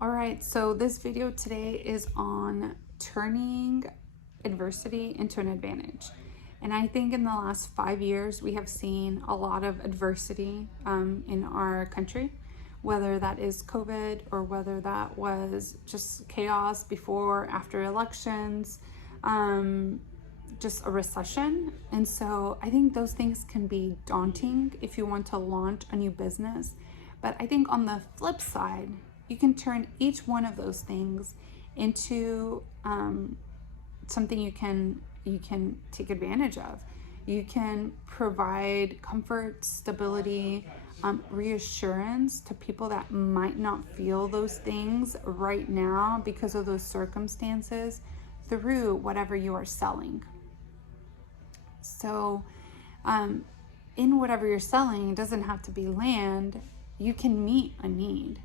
All right, so this video today is on turning adversity into an advantage. And I think in the last 5 years, we have seen a lot of adversity in our country, whether that is COVID or whether that was just chaos before, after elections, just a recession. And so I think those things can be daunting if you want to launch a new business. But I think on the flip side, you can turn each one of those things into something you can take advantage of. You can provide comfort, stability, reassurance to people that might not feel those things right now because of those circumstances through whatever you are selling. So in whatever you're selling, it doesn't have to be land. You can meet a need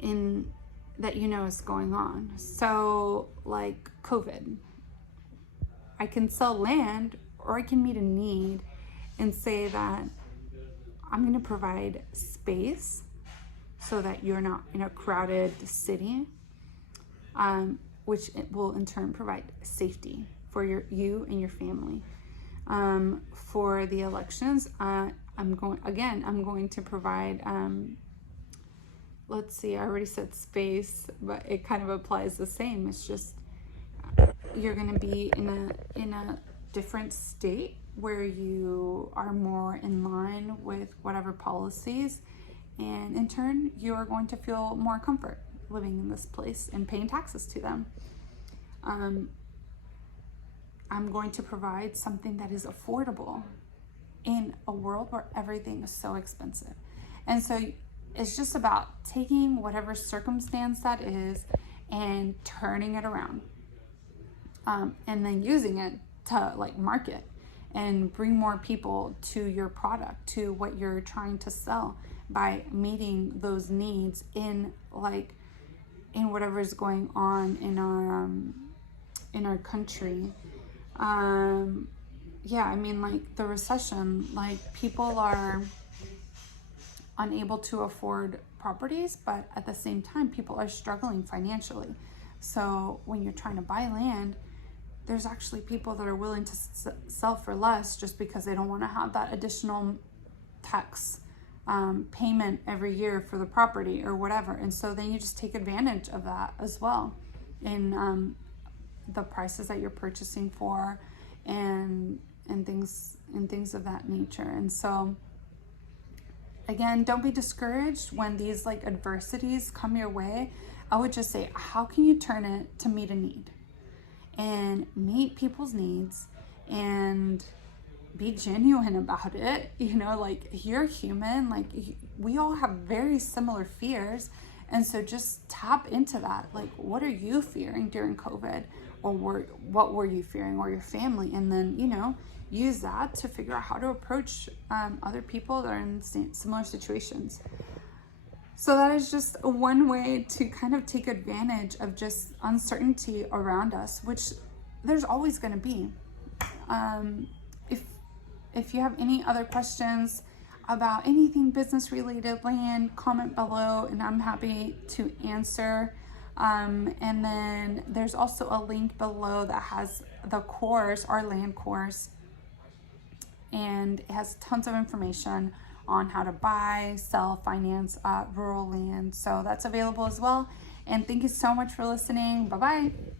in that is going on. So like COVID, I can sell land or I can meet a need and say that I'm going to provide space so that you're not in a crowded city, which will in turn provide safety for you and your family. For the elections, I'm going to provide let's see, I already said space, but it kind of applies the same. It's just you're going to be in a different state where you are more in line with whatever policies, and in turn you are going to feel more comfort living in this place and paying taxes to them. I'm going to provide something that is affordable in a world where everything is so expensive. And so it's just about taking whatever circumstance that is and turning it around, and then using it to market and bring more people to your product, to what you're trying to sell, by meeting those needs in whatever is going on in our country. The recession, people are unable to afford properties, but at the same time, people are struggling financially. So when you're trying to buy land, there's actually people that are willing to sell for less just because they don't want to have that additional tax payment every year for the property or whatever. And so then you just take advantage of that as well in the prices that you're purchasing for and things of that nature. And so again, don't be discouraged when these adversities come your way. I would just say, how can you turn it to meet a need and meet people's needs and be genuine about it? You're human, we all have very similar fears. And so just tap into that. What are you fearing during COVID? Or what were you fearing, or your family? And then, use that to figure out how to approach other people that are in similar situations. So that is just one way to kind of take advantage of just uncertainty around us, which there's always going to be. If you have any other questions about anything business related, land, comment below, and I'm happy to answer. And then there's also a link below that has the course, our land course, and it has tons of information on how to buy, sell, finance rural land. So that's available as well. And thank you so much for listening. Bye-bye.